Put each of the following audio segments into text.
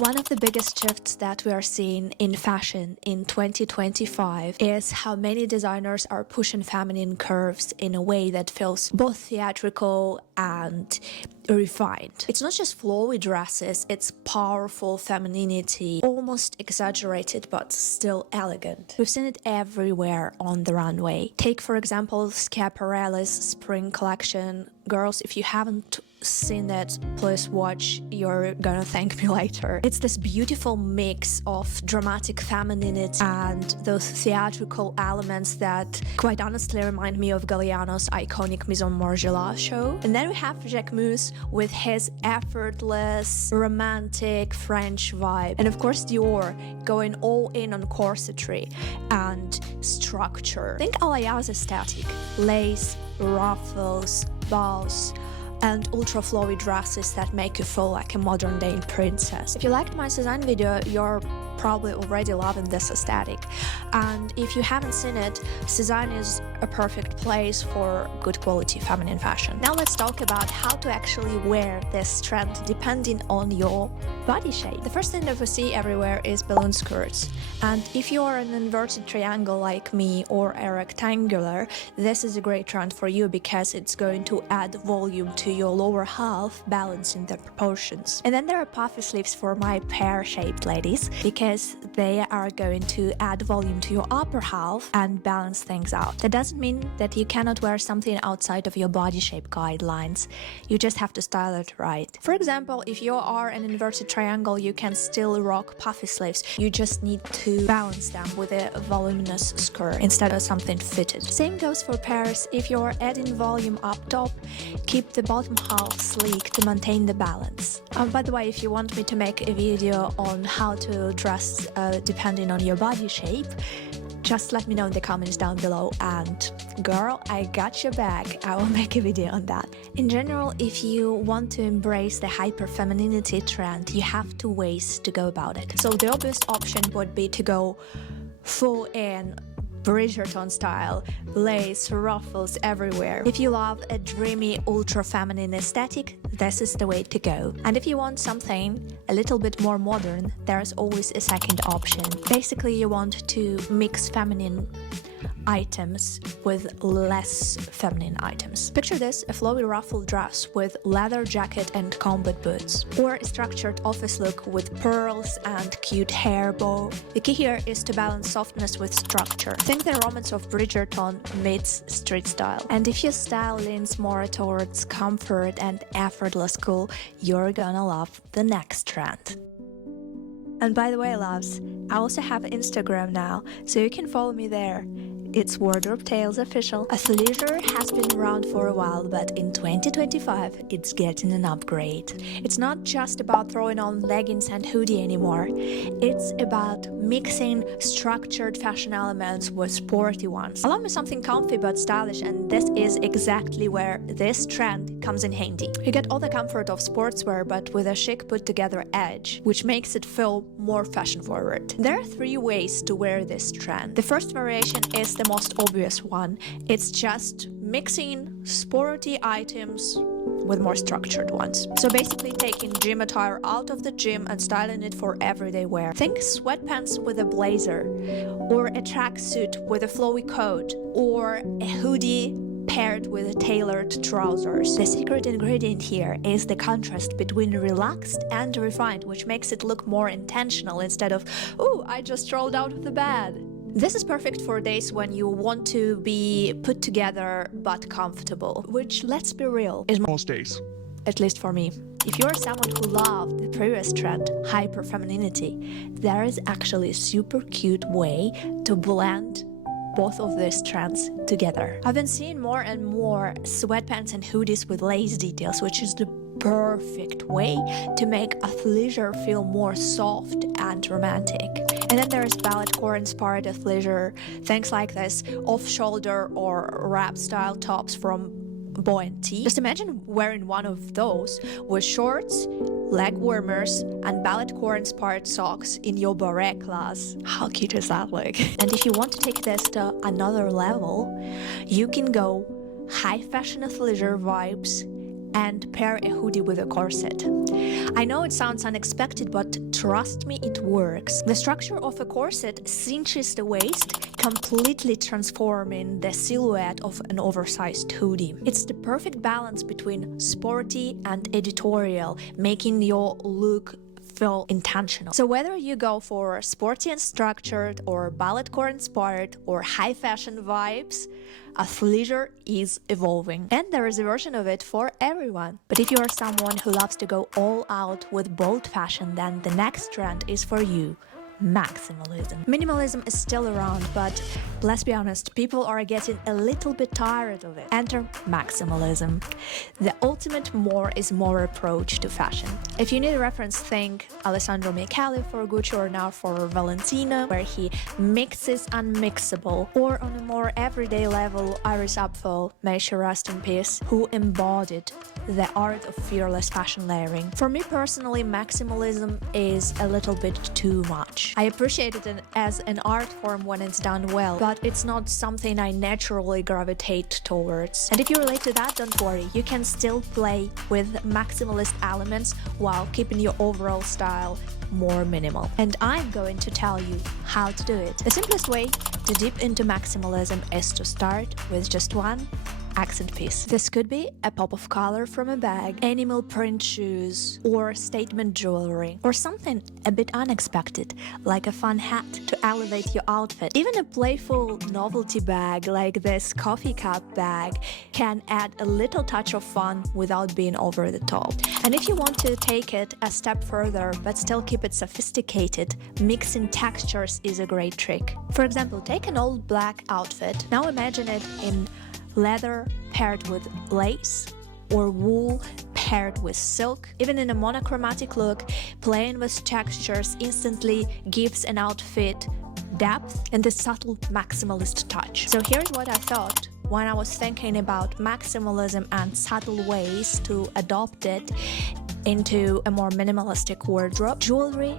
One of the biggest shifts that we are seeing in fashion in 2025 is how many designers are pushing feminine curves in a way that feels both theatrical and refined. It's not just flowy dresses, it's powerful femininity, almost exaggerated but still elegant. We've seen it everywhere on the runway. Take for example Schiaparelli's spring collection. Girls, if you haven't seen it, please watch, you're gonna thank me later. It's this beautiful mix of dramatic femininity and those theatrical elements that quite honestly remind me of Galliano's iconic Mise en Margiela show. And then we have Jacquemus with his effortless, romantic French vibe. And of course Dior going all in on corsetry and structure. Think Alaïa's aesthetic, lace, ruffles, bows, and ultra flowy dresses that make you feel like a modern day princess. If you liked my Cezanne video, you're probably already loving this aesthetic. And if you haven't seen it, Cezanne is a perfect place for good quality feminine fashion. Now let's talk about how to actually wear this trend depending on your body shape. The first thing that we see everywhere is balloon skirts. And if you are an inverted triangle like me or a rectangular, this is a great trend for you because it's going to add volume to your lower half, balancing the proportions. And then there are puffy sleeves for my pear-shaped ladies because they are going to add volume to your upper half and balance things out. That doesn't mean that you cannot wear something outside of your body shape guidelines. You just have to style it right. For example, if you are an inverted triangle, you can still rock puffy sleeves. You just need to balance them with a voluminous skirt instead of something fitted. Same goes for pears. If you're adding volume up top, keep the bottom half sleek to maintain the balance. By the way, if you want me to make a video on how to dress depending on your body shape, just let me know in the comments down below, and girl, I got your back. I will make a video on that. In general, if you want to embrace the hyper-femininity trend, you have two ways to go about it. So the obvious option would be to go full in Bridgerton style, lace, ruffles everywhere. If you love a dreamy, ultra-feminine aesthetic, this is the way to go. And if you want something a little bit more modern, there's always a second option. Basically, you want to mix feminine items with less feminine items. Picture this, a flowy ruffled dress with leather jacket and combat boots, or a structured office look with pearls and cute hair bow. The key here is to balance softness with structure. Think the romance of Bridgerton meets street style. And if your style leans more towards comfort and effortless cool, you're gonna love the next trend. And by the way, loves, I also have Instagram now, so you can follow me there. It's Wardrobe Tales Official. Athleisure has been around for a while, but in 2025, it's getting an upgrade. It's not just about throwing on leggings and hoodie anymore. It's about mixing structured fashion elements with sporty ones. Allow me something comfy but stylish, and this is exactly where this trend comes in handy. You get all the comfort of sportswear, but with a chic put-together edge, which makes it feel more fashion-forward. There are three ways to wear this trend. The first variation is the most obvious one. It's just mixing sporty items with more structured ones. So basically taking gym attire out of the gym and styling it for everyday wear. Think sweatpants with a blazer, or a tracksuit with a flowy coat, or a hoodie paired with tailored trousers. The secret ingredient here is the contrast between relaxed and refined, which makes it look more intentional instead of, ooh, I just rolled out of the bed. This is perfect for days when you want to be put together but comfortable, which, let's be real, is most days. At least for me. If you're someone who loved the previous trend, hyper-femininity, there is actually a super cute way to blend both of these trends together. I've been seeing more and more sweatpants and hoodies with lace details, which is the perfect way to make athleisure feel more soft and romantic. And then there's Balletcore-Inspired Athleisure, things like this off-shoulder or wrap style tops from Boy & T. Just imagine wearing one of those with shorts, leg warmers, and Balletcore-inspired socks in your barre class. How cute is that look? And if you want to take this to another level, you can go high fashion athleisure vibes and pair a hoodie with a corset. I know it sounds unexpected, but trust me, it works. The structure of a corset cinches the waist, completely transforming the silhouette of an oversized hoodie. It's the perfect balance between sporty and editorial, making your look feel intentional. So whether you go for sporty and structured, or Balletcore-inspired, or high fashion vibes, athleisure is evolving, and there is a version of it for everyone. But if you are someone who loves to go all out with bold fashion, then the next trend is for you. Maximalism. Minimalism is still around, but let's be honest, people are getting a little bit tired of it. Enter maximalism, the ultimate more is more approach to fashion. If you need a reference, think Alessandro Michele for Gucci, or now for Valentino, where he mixes unmixable, or on a more everyday level, Iris Apfel, may she rest in peace, who embodied the art of fearless fashion layering. For me personally, maximalism is a little bit too much. I appreciate it as an art form when it's done well, but it's not something I naturally gravitate towards. And if you relate to that, don't worry, you can still play with maximalist elements while keeping your overall style more minimal. And I'm going to tell you how to do it. The simplest way to dip into maximalism is to start with just one accent piece. This could be a pop of color from a bag, animal print shoes, or statement jewelry, or something a bit unexpected, like a fun hat to elevate your outfit. Even a playful novelty bag like this coffee cup bag can add a little touch of fun without being over the top. And if you want to take it a step further but still keep it sophisticated, mixing textures is a great trick. For example, take an old black outfit, now imagine it in leather paired with lace, or wool paired with silk. Even in a monochromatic look, playing with textures instantly gives an outfit depth and a subtle maximalist touch. So here's what I thought when I was thinking about maximalism and subtle ways to adopt it into a more minimalistic wardrobe. Jewelry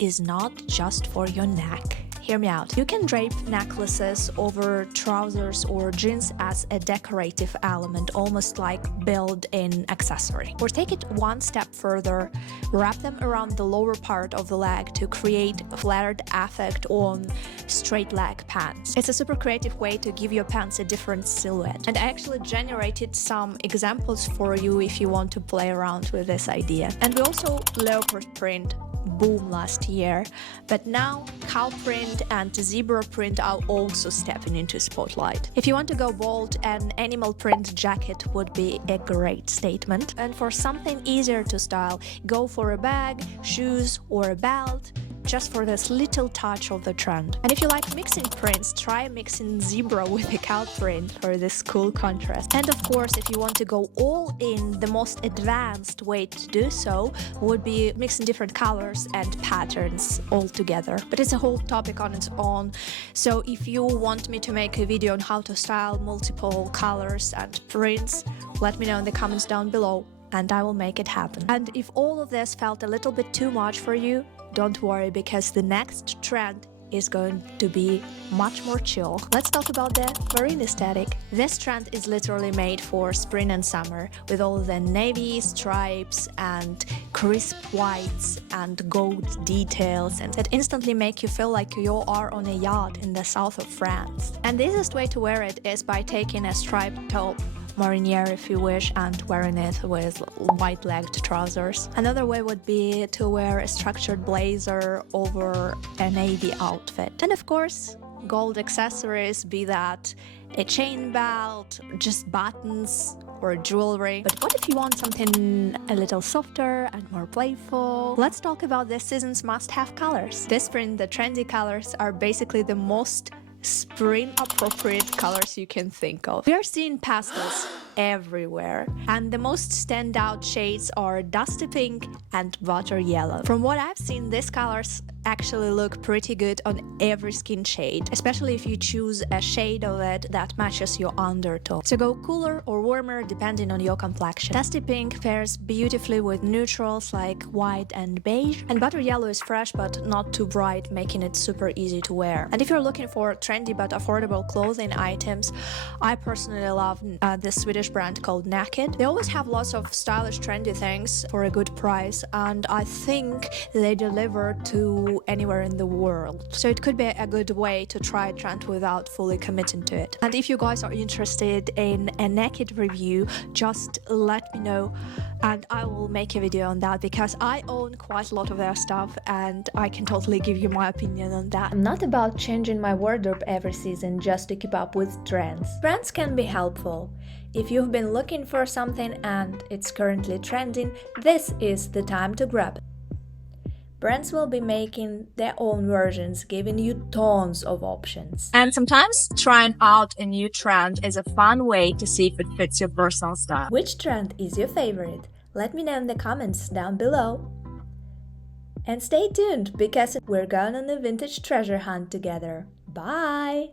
is not just for your neck. Hear me out. You can drape necklaces over trousers or jeans as a decorative element, almost like built-in accessory. Or take it one step further, wrap them around the lower part of the leg to create a flared effect on straight leg pants. It's a super creative way to give your pants a different silhouette. And I actually generated some examples for you if you want to play around with this idea. And we also leopard print boom last year, but now cow print and zebra print are also stepping into spotlight. If you want to go bold, an animal print jacket would be a great statement. And for something easier to style, go for a bag, shoes, or a belt, just for this little touch of the trend. And if you like mixing prints, try mixing zebra with a cow print for this cool contrast. And of course, if you want to go all in, the most advanced way to do so would be mixing different colors and patterns all together. But it's a whole topic on its own. So if you want me to make a video on how to style multiple colors and prints, let me know in the comments down below, and I will make it happen. And if all of this felt a little bit too much for you, don't worry, because the next trend is going to be much more chill. Let's talk about the marine aesthetic. This trend is literally made for spring and summer, with all the navy stripes and crisp whites and gold details, and that instantly make you feel like you are on a yacht in the south of France. And the easiest way to wear it is by taking a striped top, mariniere if you wish, and wearing it with white-legged trousers. Another way would be to wear a structured blazer over a navy outfit. And of course, gold accessories, be that a chain belt, just buttons, or jewelry. But what if you want something a little softer and more playful? Let's talk about this season's must-have colors. This spring, the trendy colors are basically the most spring-appropriate colors you can think of. We are seeing pastels everywhere, and the most standout shades are dusty pink and butter yellow. From what I've seen, these colors actually look pretty good on every skin shade, especially if you choose a shade of it that matches your undertone. So go cooler or warmer depending on your complexion. Dusty pink pairs beautifully with neutrals like white and beige, and butter yellow is fresh but not too bright, making it super easy to wear. And if you're looking for trendy but affordable clothing items, I personally love this Swedish brand called Naked. They always have lots of stylish trendy things for a good price, and I think they deliver to anywhere in the world. So it could be a good way to try a trend without fully committing to it. And if you guys are interested in a Naked review, just let me know and I will make a video on that, because I own quite a lot of their stuff and I can totally give you my opinion on that. I'm not about changing my wardrobe every season just to keep up with trends. Trends can be helpful. If you've been looking for something and it's currently trending, this is the time to grab it. Brands will be making their own versions, giving you tons of options. And sometimes trying out a new trend is a fun way to see if it fits your personal style. Which trend is your favorite? Let me know in the comments down below. And stay tuned, because we're going on a vintage treasure hunt together. Bye!